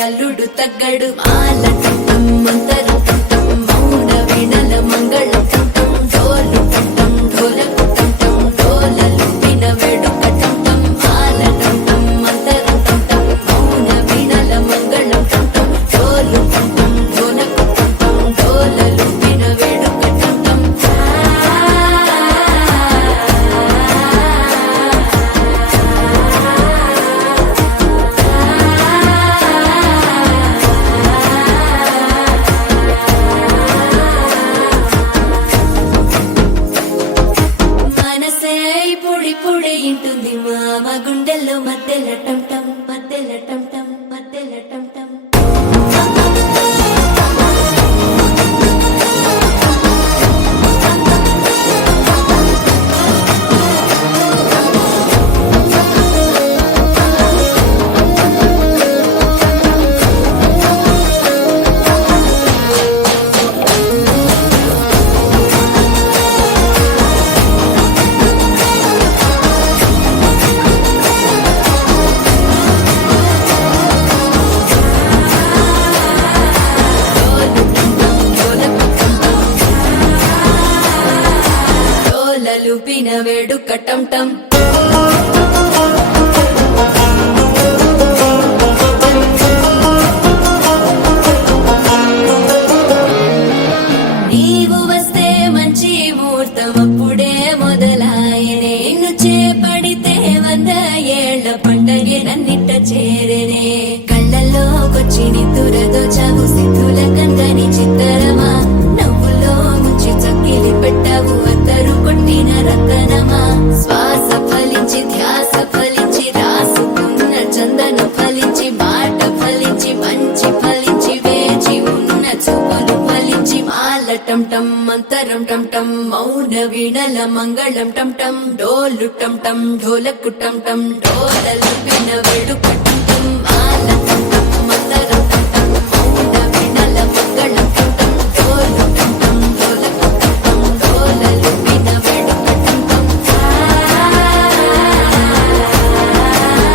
అల్లుడు తగ్గడు మాల టం మంతర టం మౌన వీణల మంగళ టం డోలు టం ఢోలకు టం డోలలు విన వేడుక టం మాల టం మంతర టం మౌన వీణల మంగళ టం డోలు టం ఢోలకు టం డోలలు విన వేడుక టం పొడి ఇంటుంది మామ గుండెల్లో మధ్యల టం టం మధ్యల టం టం మధ్యల టం టం లూపిన వేడుక టం టం నీవు వస్తే మంచి ముహూర్తం అప్పుడే మొదలాయనే నిన్ను చేపడితే 100 ఏళ్ల పండగే నన్నిట్ట చేరనే కళ్ళల్లోకొచ్చి నిద్దురదో చావు సిద్ధుల కందని చిత్తరమా నవ్వులో ముంచి చక్కిలి పెట్టావు అద్దరు కొట్టిన రతనమా శ్వాస ఫలించి ధ్యాస ఫలించి రాసుకున్న చందన ఫలించి మాట ఫలించి మంచి ఫలించి వేచి ఉన్న చూపులు ఫలించి మాల టం టం మంతరం టం టం మౌన వీణల మంగళం టం టం డోలు టం టం ఢోలకు టం టం డోలలు విన వేడుక టం టం